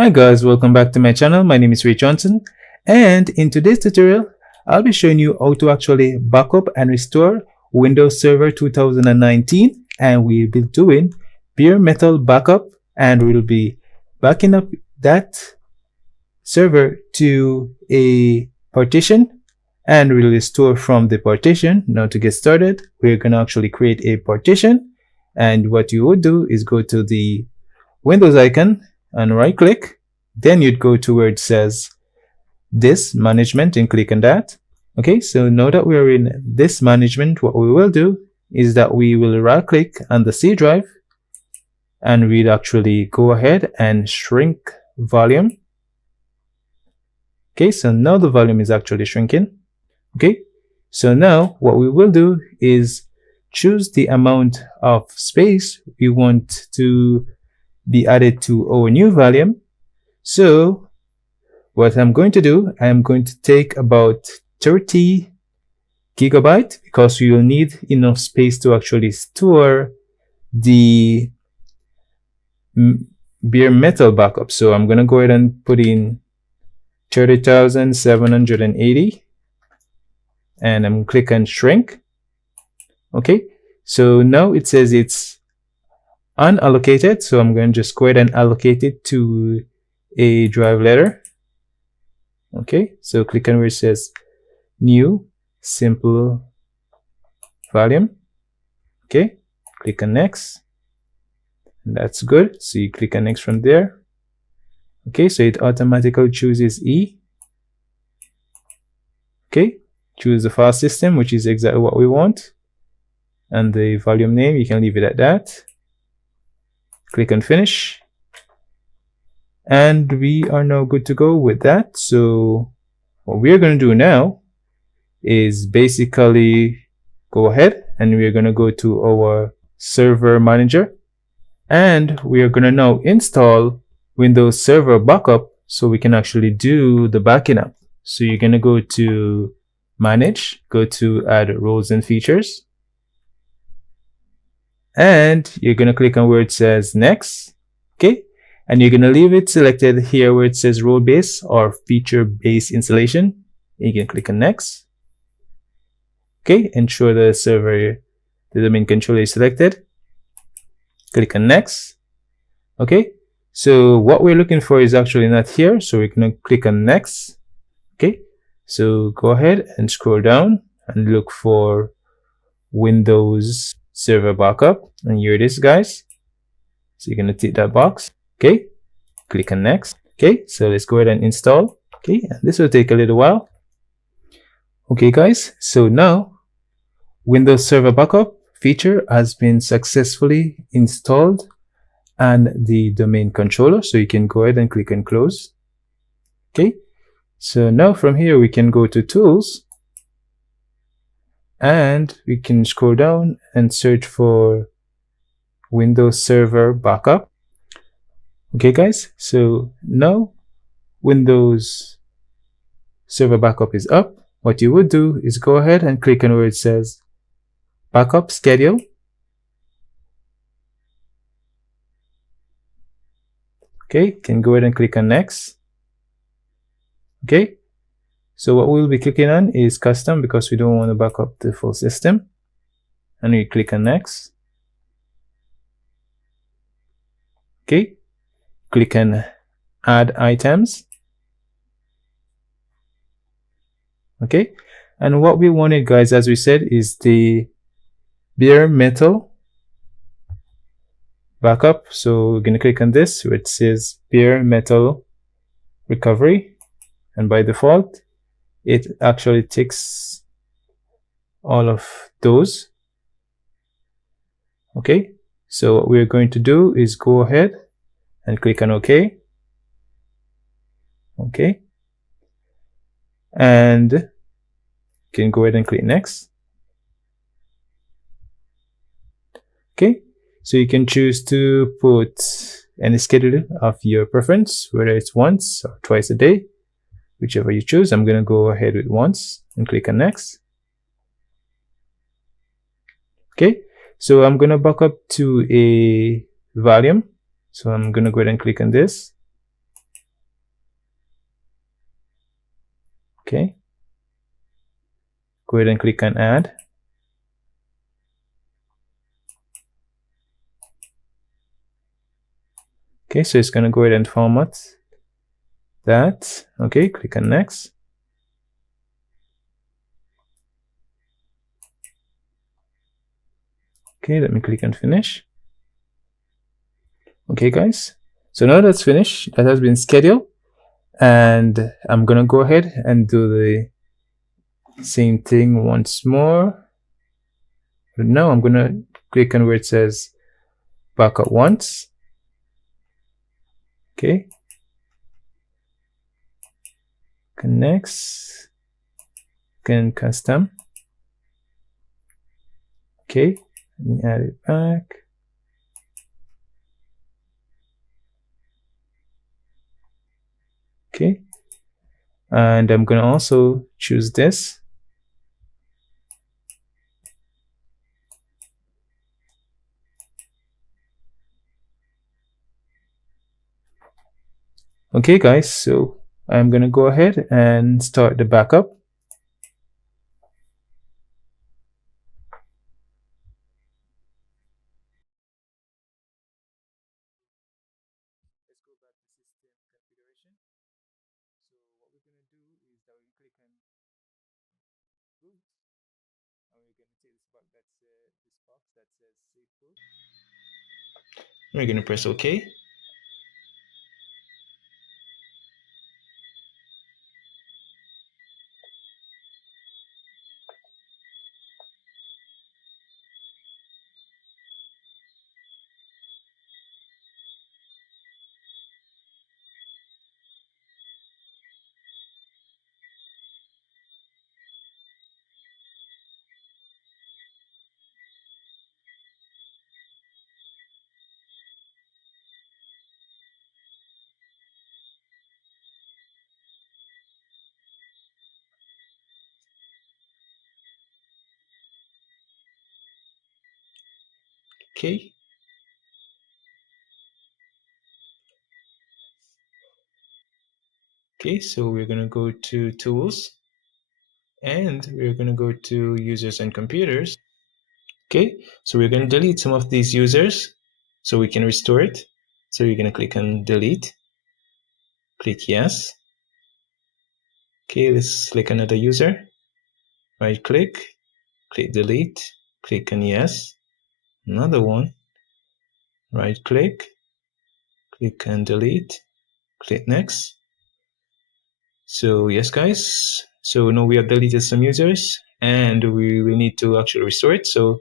Hi guys, welcome back to my channel. My name is Ray Johnson, and in today's tutorial I'll be showing you how to actually backup and restore Windows Server 2019, and we'll be doing bare metal backup, and we'll be backing up that server to a partition, and we'll restore from the partition. Now to get started, we're going to actually create a partition, and what you would do is go to the Windows icon and right click, then you'd go to where it says disk management and click on that. Okay, so now that we're in disk management, what we will do is that we will right click on the C drive and we'd actually go ahead and shrink volume. Okay, so now the volume is actually shrinking. Okay, so now what we will do is choose the amount of space we want to be added to our new volume. So what I'm going to do, I'm going to take about 30 gigabytes because we will need enough space to actually store the bare metal backup. So I'm going to go ahead and put in 30,780 and I'm click on shrink. Okay, so now it says it's unallocated, so I'm going to just go ahead and allocate it to a drive letter. Okay, so click on where it says new simple volume. Okay, click on next, and that's good. So you click on next from there. Okay, so it automatically chooses E. Okay, choose the file system, which is exactly what we want, and the volume name you can leave it at that. Click on finish, and we are now good to go with that. So what we're going to do now is basically go ahead and we're going to go to our server manager, and we are going to now install Windows Server Backup so we can actually do the backing up. So you're going to go to manage, go to add roles and features, and you're going to click on where it says next. Okay, and you're going to leave it selected here where it says role based or feature based installation. You can click on next. Okay, ensure the server, the domain controller is selected. Click on next. Okay, so what we're looking for is actually not here, so we're going to click on next. Okay, so go ahead and scroll down and look for Windows Server Backup, and here it is, guys. So you're going to tick that box. Okay, click on next. Okay, so let's go ahead and install. Okay, and this will take a little while. Okay guys, so now Windows Server Backup feature has been successfully installed and the domain controller, so you can go ahead and click on close. Okay, so now from here we can go to tools and we can scroll down and search for Windows Server Backup. Okay guys, so now Windows Server Backup is up. What you would do is go ahead and click on where it says Backup Schedule. Okay, you can go ahead and click on next. Okay, so what we'll be clicking on is custom because we don't want to back up the full system, and we click on next. Okay, click on add items. Okay, and what we wanted, guys, as we said, is the bare metal backup. So we're going to click on this where it says bare metal recovery, and by default it actually ticks all of those. Okay, so what we're going to do is go ahead and click on OK. Okay, and you can go ahead and click next. Okay, so you can choose to put any schedule of your preference, whether it's once or twice a day, whichever you choose. I'm going to go ahead with once and click on next. Okay, so I'm going to back up to a volume, so I'm going to go ahead and click on this. Okay, go ahead and click on add. Okay, so it's going to go ahead and format that. Okay, click on next. Okay, let me click on finish. Okay, guys, so now that's finished, that has been scheduled, and I'm gonna go ahead and do the same thing once more. But now I'm gonna click on where it says backup once. Okay, next, can custom. Okay, let me add it back. Okay, and I'm gonna also choose this. Okay, guys, so I'm gonna go ahead and start the backup. Let's go back to system configuration. So what we're gonna do is that we click on boot, and we're gonna take this box that says save boot. We're gonna press OK. Okay. Okay, so we're gonna go to tools, and we're gonna go to users and computers. Okay, so we're gonna delete some of these users so we can restore it. So you're gonna click on delete, click yes. Okay, let's click another user, right click, click delete, click on yes. Another one, right click, click on delete, click next. So yes, guys, so now we have deleted some users, and we will need to actually restore it. So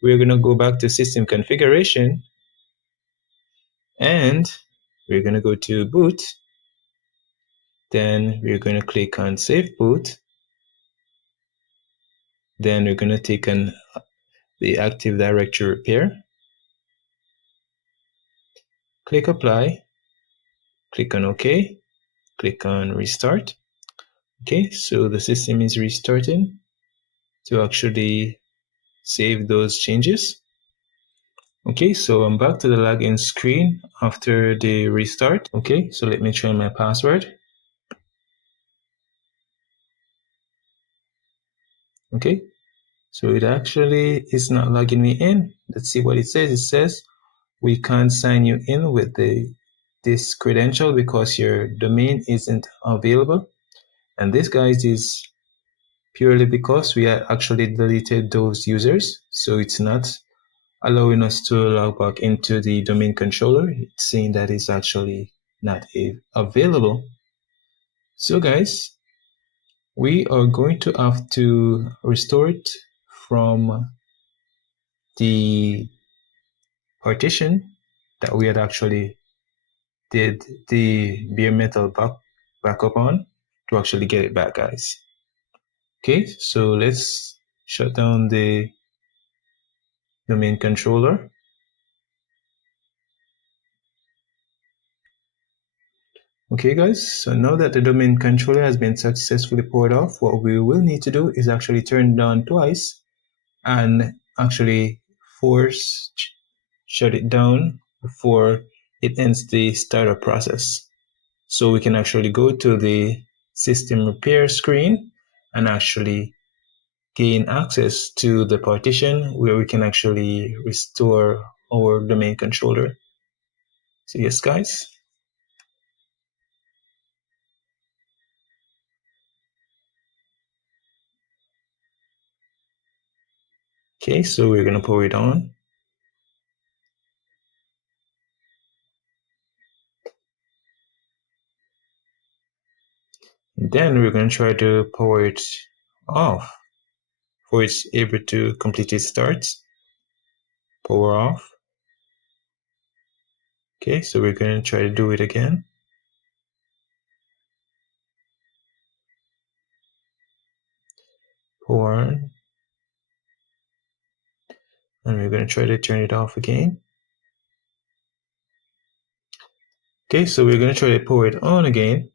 we're gonna go back to system configuration, and we're gonna go to boot. Then we're gonna click on save boot. Then we're gonna take on the Active Directory repair. Click apply, click on OK, click on restart. Okay, so the system is restarting to actually save those changes. Okay, so I'm back to the login screen after the restart. Okay, so let me try my password. Okay, so it actually is not logging me in. Let's see what it says. It says we can't sign you in with this credential because your domain isn't available. And this, guys, is purely because we actually deleted those users. So it's not allowing us to log back into the domain controller. It's saying that it's actually not available. So guys, we are going to have to restore it from the partition that we had actually did the bare metal backup on to actually get it back, guys. Okay, so let's shut down the domain controller. Okay, guys, so now that the domain controller has been successfully powered off, what we will need to do is actually turn it on twice and actually force shut it down before it ends the startup process. So we can actually go to the system repair screen and actually gain access to the partition where we can actually restore our domain controller. So yes, guys. Okay, so we're going to power it on. And then we're going to try to power it off for it's able to complete its start. Power off. Okay, so we're going to try to do it again. Power on. And we're going to try to turn it off again. Okay, so we're going to try to power it on again.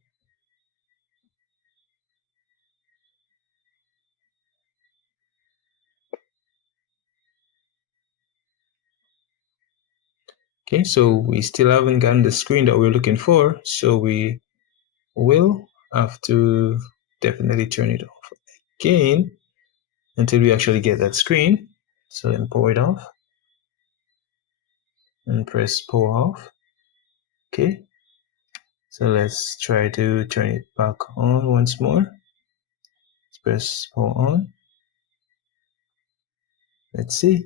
Okay, so we still haven't gotten the screen that we're looking for, so we will have to definitely turn it off again until we actually get that screen. So then power it off and press power off. Okay, so let's try to turn it back on once more. Let's press power on. Let's see.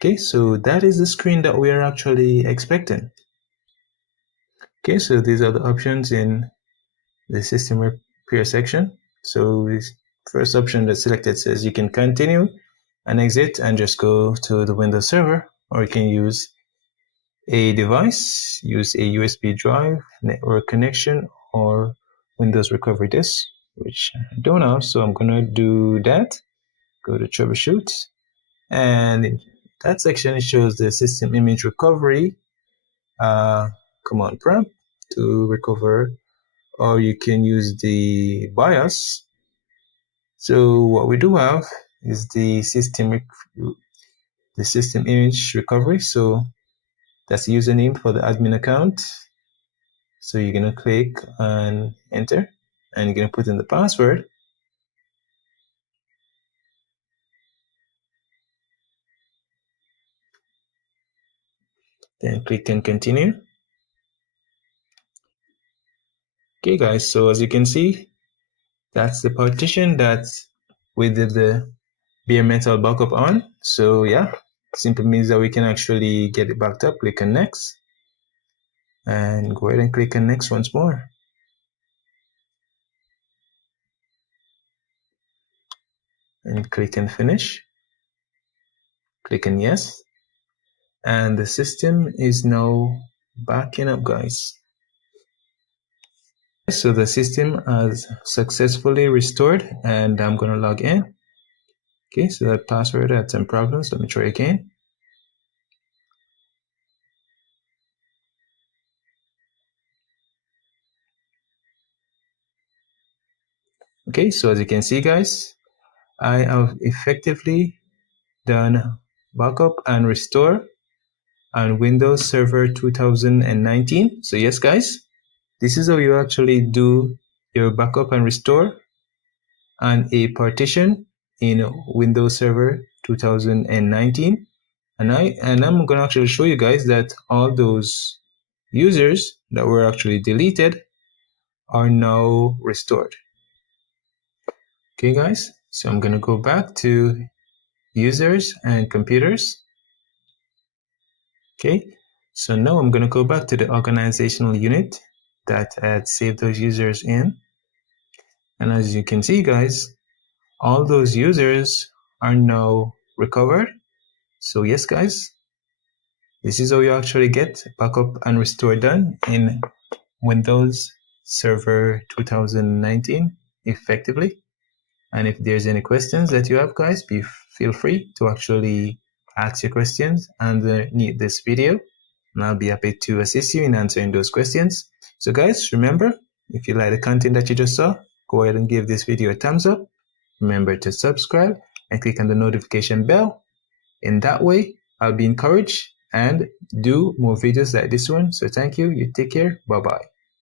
Okay, so that is the screen that we are actually expecting. Okay, so these are the options in the system repair section. So first option that's selected says you can continue and exit and just go to the Windows server, or you can use a device, use a USB drive, network connection, or Windows recovery disk, which I don't have, so I'm gonna do that. Go to troubleshoot, and in that section it shows the system image recovery command prompt to recover, or you can use the BIOS. So what we do have is the system image recovery. So that's the username for the admin account. So you're gonna click and enter, and you're gonna put in the password. Then click and continue. Okay, guys. So as you can see, that's the partition that we did the bare metal backup on. So yeah, simply means that we can actually get it backed up. Click on next, and go ahead and click on next once more. And click and finish. Click on yes, and the system is now backing up, guys. So the system has successfully restored, and I'm going to log in. Okay, so that password had some problems. Let me try again. Okay, so as you can see, guys, I have effectively done backup and restore on Windows Server 2019. So yes, guys, this is how you actually do your backup and restore on a partition in Windows Server 2019. And I'm going to actually show you guys that all those users that were actually deleted are now restored. Okay, guys, so I'm going to go back to users and computers. Okay, so now I'm going to go back to the organizational unit that I had saved those users in. And as you can see, guys, all those users are now recovered. So yes, guys, this is how you actually get backup and restore done in Windows Server 2019 effectively. And if there's any questions that you have, guys, feel free to actually ask your questions underneath this video, and I'll be happy to assist you in answering those questions. So guys, remember, if you like the content that you just saw, go ahead and give this video a thumbs up. Remember to subscribe and click on the notification bell. In that way, I'll be encouraged and do more videos like this one. So thank you. You take care. Bye bye.